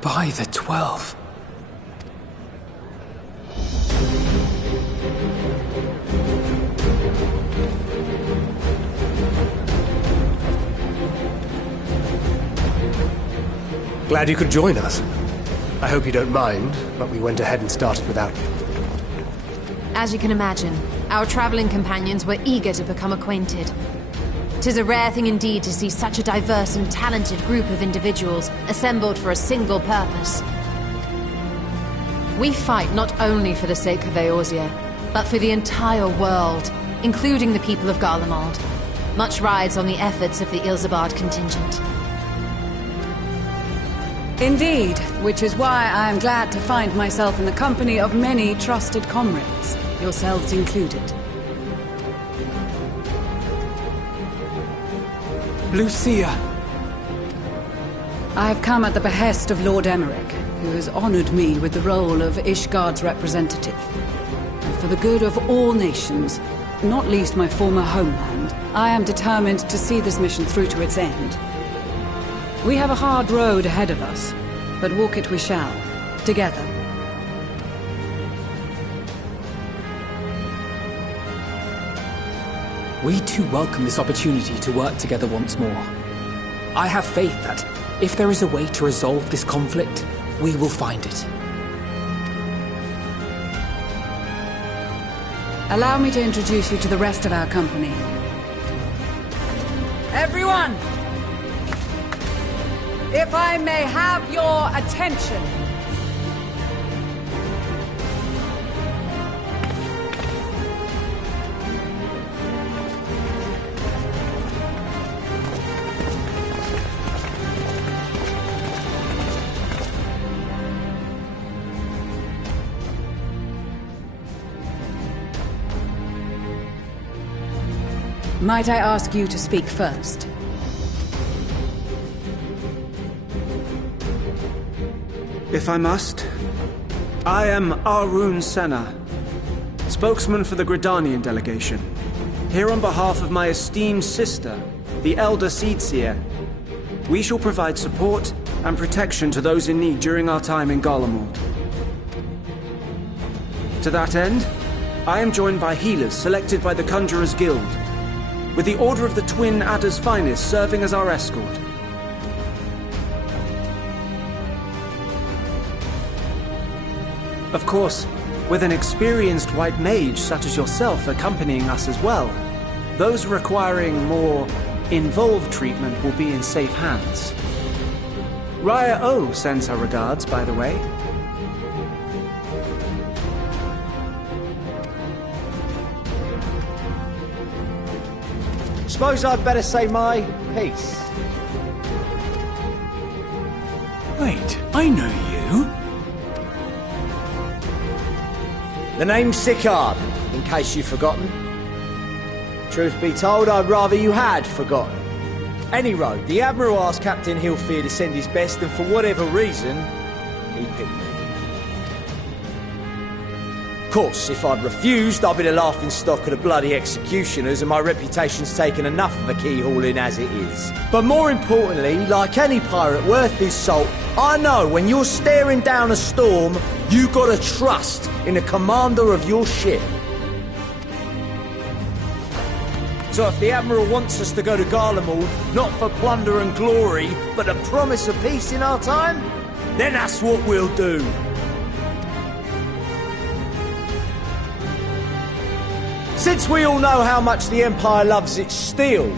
By the 12. Glad you could join us. I hope you don't mind, but we went ahead and started without you. As you can imagine, our traveling companions were eager to become acquainted. 'Tis a rare thing indeed to see such a diverse and talented group of individuals assembled for a single purpose. We fight not only for the sake of Eorzea, but for the entire world, including the people of Garlemald. Much rides on the efforts of the Ilsabard contingent. Indeed, which is why I am glad to find myself in the company of many trusted comrades, yourselves included. Lucia! I have come at the behest of Lord Emmerich, who has honored me with the role of Ishgard's representative. And for the good of all nations, not least my former homeland, I am determined to see this mission through to its end. We have a hard road ahead of us, but walk it we shall, together. We too welcome this opportunity to work together once more. I have faith that, if there is a way to resolve this conflict, we will find it. Allow me to introduce you to the rest of our company. Everyone! If I may have your attention. Might I ask you to speak first? If I must, I am Arun Senna, spokesman for the Gridanian delegation, here on behalf of my esteemed sister, the Elder Seedseer. We shall provide support and protection to those in need during our time in Garlemald. To that end, I am joined by healers selected by the Conjurers Guild, with the Order of the Twin Adder's Finest serving as our escort. Of course, with an experienced white mage such as yourself accompanying us as well, those requiring more involved treatment will be in safe hands. Raya O sends her regards, by the way. Suppose I'd better say my piece. Wait, I know you. The name's Sicard, in case you've forgotten. Truth be told, I'd rather you had forgotten. Any road, the Admiral asked Captain Hillfear to send his best, and for whatever reason, he picked me. Of course, if I'd refused, I'd be the laughing stock of the bloody executioners, and my reputation's taken enough of a keyhauling as it is. But more importantly, like any pirate worth his salt, I know when you're staring down a storm, you gotta trust in the commander of your ship. So if the Admiral wants us to go to Garlemald, not for plunder and glory, but the promise of peace in our time, then that's what we'll do. Since we all know how much the Empire loves its steel,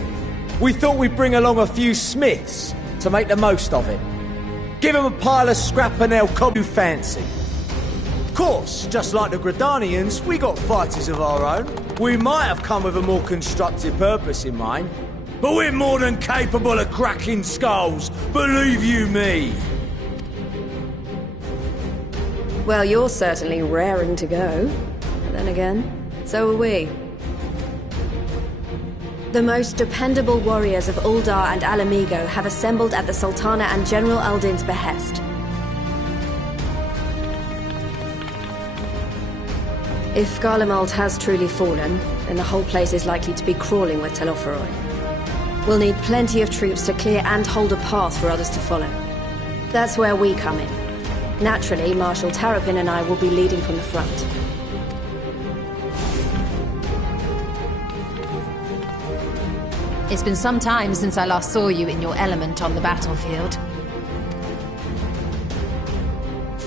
we thought we'd bring along a few smiths to make the most of it. Give them a pile of scrap and they'll cob you fancy. Of course, just like the Gridanians, we got fighters of our own. We might have come with a more constructive purpose in mind, but we're more than capable of cracking skulls, believe you me. Well, you're certainly raring to go. But then again, so are we. The most dependable warriors of Uldar and Alamigo have assembled at the Sultana and General Aldin's behest. If Garlemald has truly fallen, then the whole place is likely to be crawling with Telophoroi. We'll need plenty of troops to clear and hold a path for others to follow. That's where we come in. Naturally, Marshal Tarapin and I will be leading from the front. It's been some time since I last saw you in your element on the battlefield.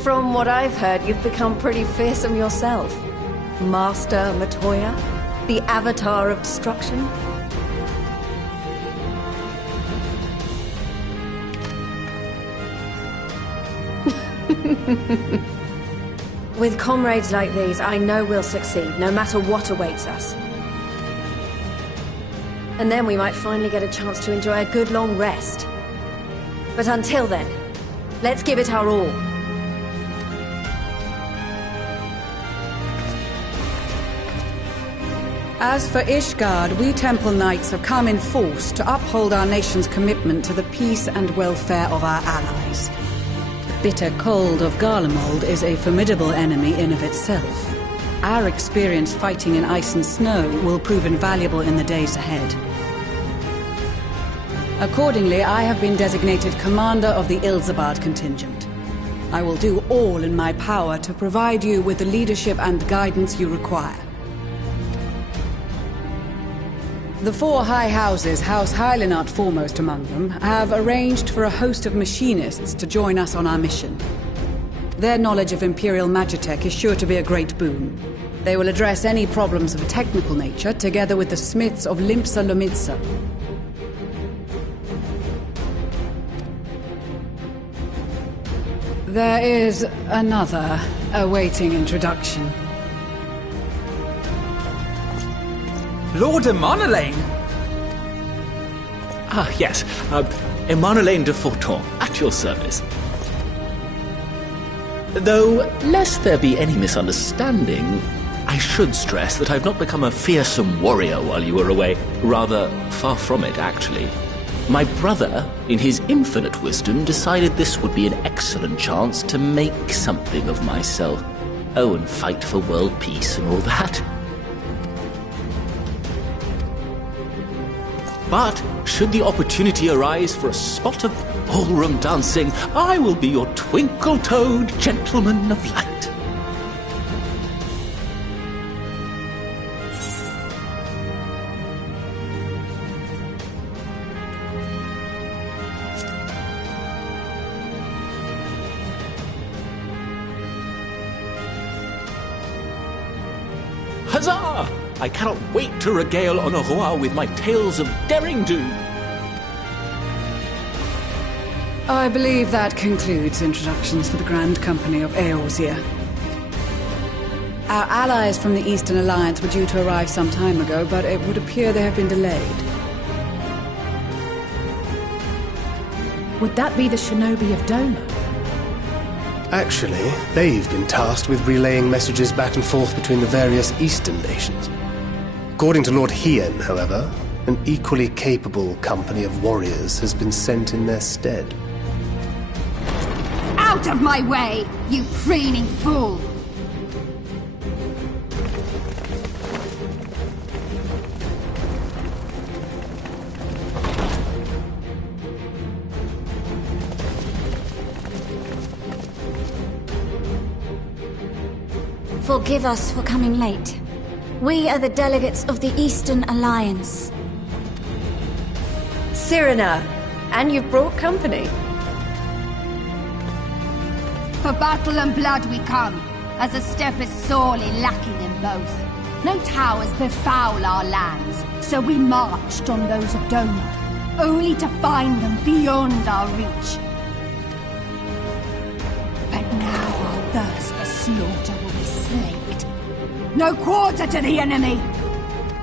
From what I've heard, you've become pretty fearsome yourself. Master Matoya, the Avatar of Destruction. With comrades like these, I know we'll succeed, no matter what awaits us. And then we might finally get a chance to enjoy a good long rest. But until then, let's give it our all. As for Ishgard, we Temple Knights have come in force to uphold our nation's commitment to the peace and welfare of our allies. The bitter cold of Garlemald is a formidable enemy in of itself. Our experience fighting in ice and snow will prove invaluable in the days ahead. Accordingly, I have been designated commander of the Ilzabad contingent. I will do all in my power to provide you with the leadership and guidance you require. The four high houses, House Hylinart foremost among them, have arranged for a host of machinists to join us on our mission. Their knowledge of Imperial Magitech is sure to be a great boon. They will address any problems of a technical nature, together with the smiths of Limpsa Lomitsa. There is another awaiting introduction. Lord Emanolaine! Ah, yes. Emanolaine de Forton, at your service. Though, lest there be any misunderstanding, I should stress that I've not become a fearsome warrior while you were away. Rather, far from it, actually. My brother, in his infinite wisdom, decided this would be an excellent chance to make something of myself. Oh, and fight for world peace and all that. But, should the opportunity arise for a spot of ballroom dancing, I will be your twinkle-toed gentleman of light. Huzzah! I cannot wait to regale Honoroa with my tales of daring-do. I believe that concludes introductions for the Grand Company of Eorzea. Our allies from the Eastern Alliance were due to arrive some time ago, but it would appear they have been delayed. Would that be the shinobi of Doma? Actually, they've been tasked with relaying messages back and forth between the various Eastern nations. According to Lord Hien, however, an equally capable company of warriors has been sent in their stead. Out of my way, you preening fool! Forgive us for coming late. We are the delegates of the Eastern Alliance. Cyrena, and you've brought company. For battle and blood we come, as the steppe is sorely lacking in both. No towers befoul our lands, so we marched on those of Doma, only to find them beyond our reach. But now our thirst for slaughter will be slaked. No quarter to the enemy!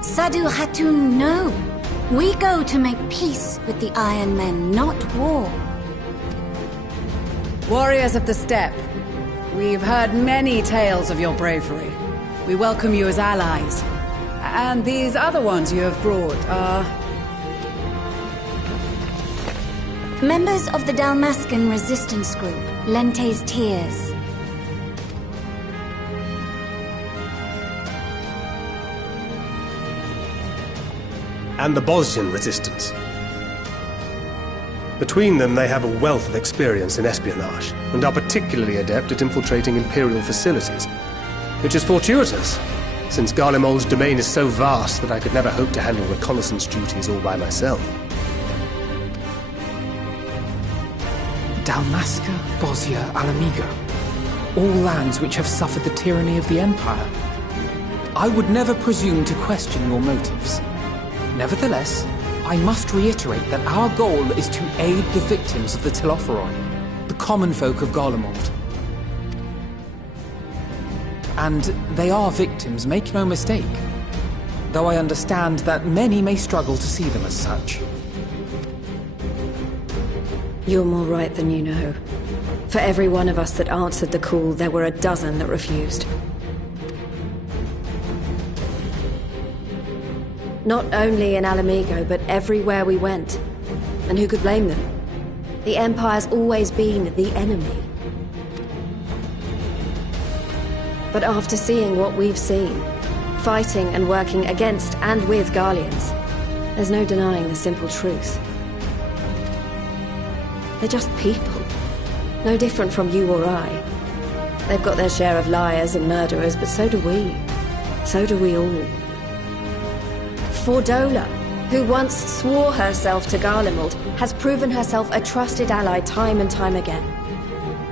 Sadu Hatun, no. We go to make peace with the Iron Men, not war. Warriors of the Steppe, we've heard many tales of your bravery. We welcome you as allies. And these other ones you have brought are... members of the Dalmascan resistance group, Lente's Tears. And the Bosnian resistance. Between them, they have a wealth of experience in espionage, and are particularly adept at infiltrating Imperial facilities. Which is fortuitous, since Garlemald's domain is so vast that I could never hope to handle reconnaissance duties all by myself. Dalmasca, Bosnia, Alamigo. All lands which have suffered the tyranny of the Empire. I would never presume to question your motives. Nevertheless, I must reiterate that our goal is to aid the victims of the Telophoroi, the common folk of Garlemald. And they are victims, make no mistake. Though I understand that many may struggle to see them as such. You're more right than you know. For every one of us that answered the call, there were a dozen that refused. Not only in Alamigo, but everywhere we went. And who could blame them? The Empire's always been the enemy. But after seeing what we've seen, fighting and working against and with Garleans, there's no denying the simple truth. They're just people. No different from you or I. They've got their share of liars and murderers, but so do we. So do we all. For Dola, who once swore herself to Garlemald, has proven herself a trusted ally time and time again.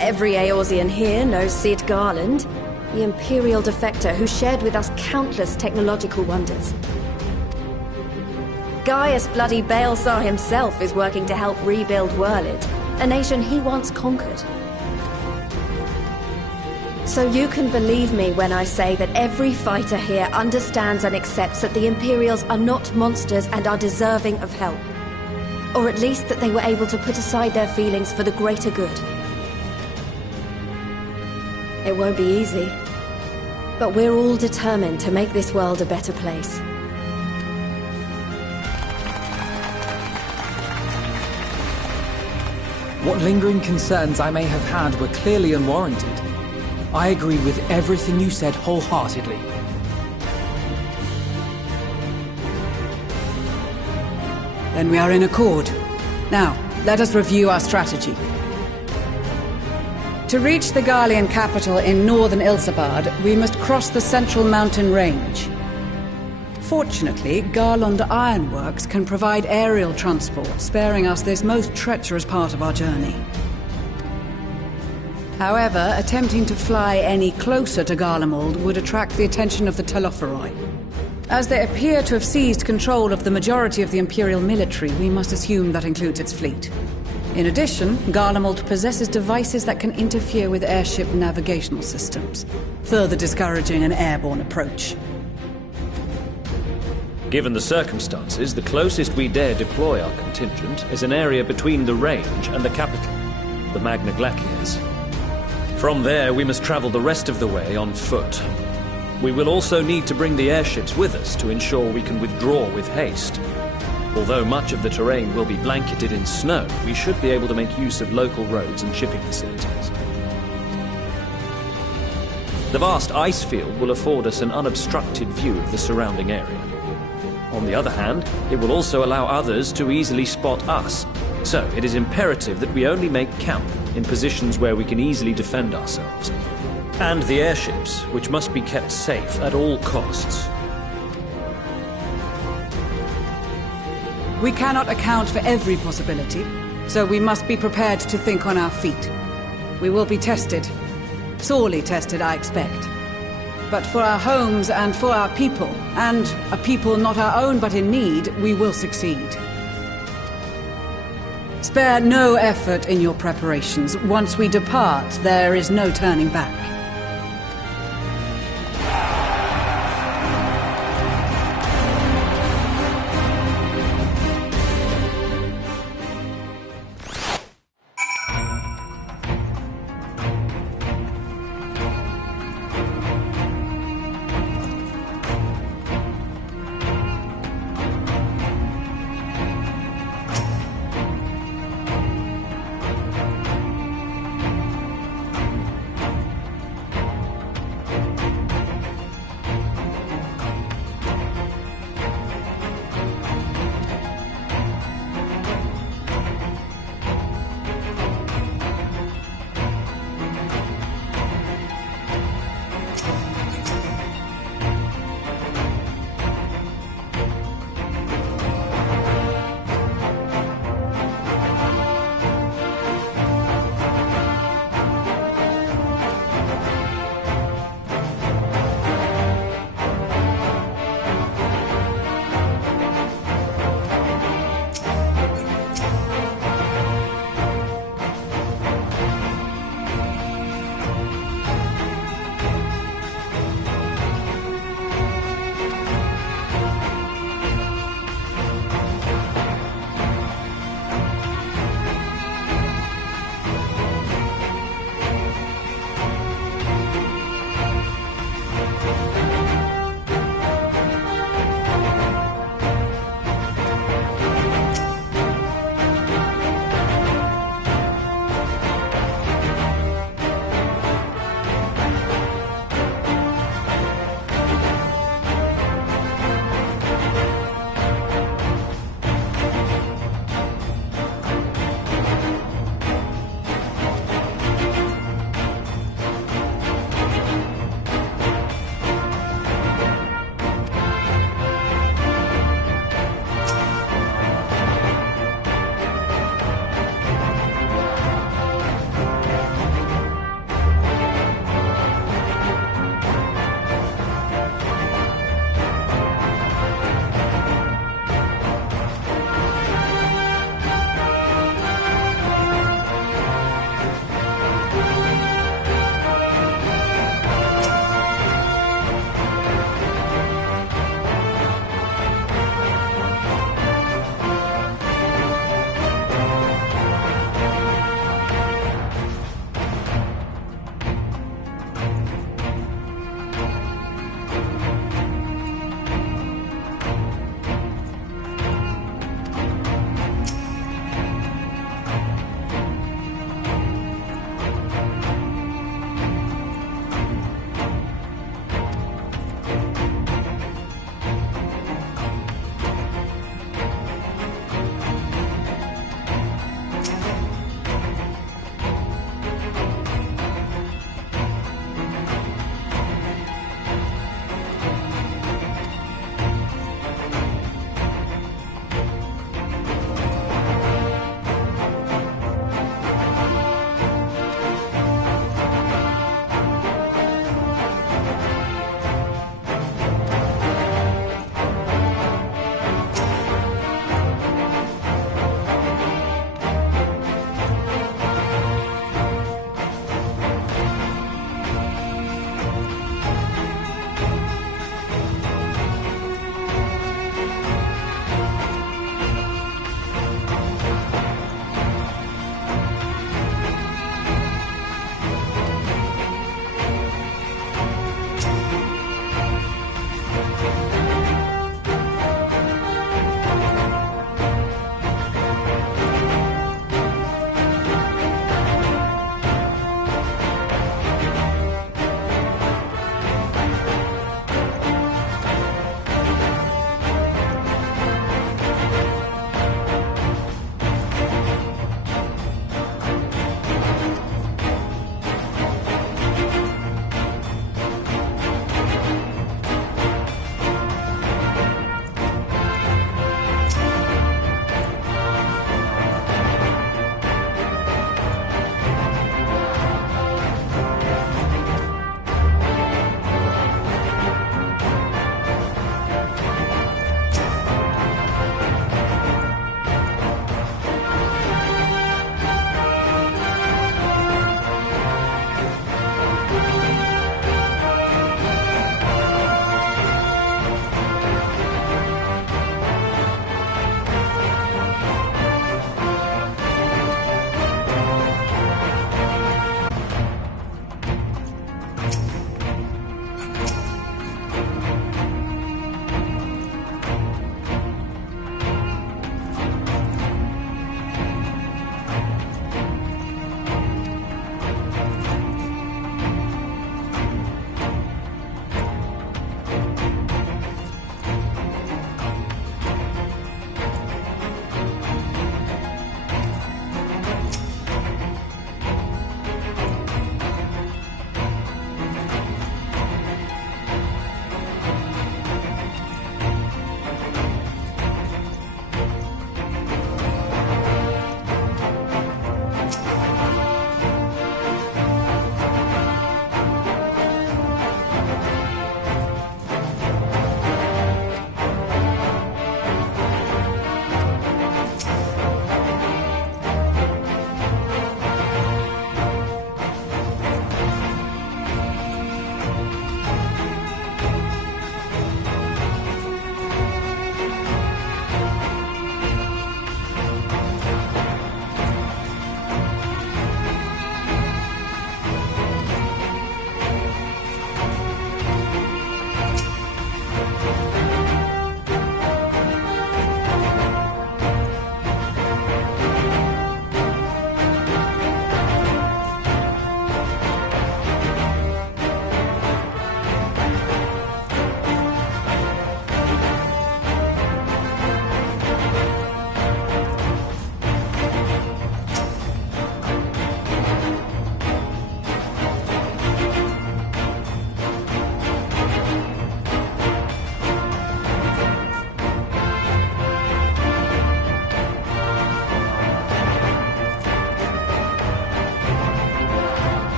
Every Eorzean here knows Cid Garland, the Imperial defector who shared with us countless technological wonders. Gaius bloody Baelsar himself is working to help rebuild Werlid, a nation he once conquered. So you can believe me when I say that every fighter here understands and accepts that the Imperials are not monsters and are deserving of help. Or at least that they were able to put aside their feelings for the greater good. It won't be easy, but we're all determined to make this world a better place. What lingering concerns I may have had were clearly unwarranted. I agree with everything you said wholeheartedly. Then we are in accord. Now, let us review our strategy. To reach the Garlean capital in northern Ilsabard, we must cross the central mountain range. Fortunately, Garland Ironworks can provide aerial transport, sparing us this most treacherous part of our journey. However, attempting to fly any closer to Garlemald would attract the attention of the Telophoroi. As they appear to have seized control of the majority of the Imperial military, we must assume that includes its fleet. In addition, Garlemald possesses devices that can interfere with airship navigational systems, further discouraging an airborne approach. Given the circumstances, the closest we dare deploy our contingent is an area between the range and the capital, the Magna Glaciers. From there, we must travel the rest of the way on foot. We will also need to bring the airships with us to ensure we can withdraw with haste. Although much of the terrain will be blanketed in snow, we should be able to make use of local roads and shipping facilities. The vast ice field will afford us an unobstructed view of the surrounding area. On the other hand, it will also allow others to easily spot us, so it is imperative that we only make camp in positions where we can easily defend ourselves. And the airships, which must be kept safe at all costs. We cannot account for every possibility, so we must be prepared to think on our feet. We will be tested. Sorely tested, I expect. But for our homes and for our people, and a people not our own but in need, we will succeed. Spare no effort in your preparations. Once we depart, there is no turning back.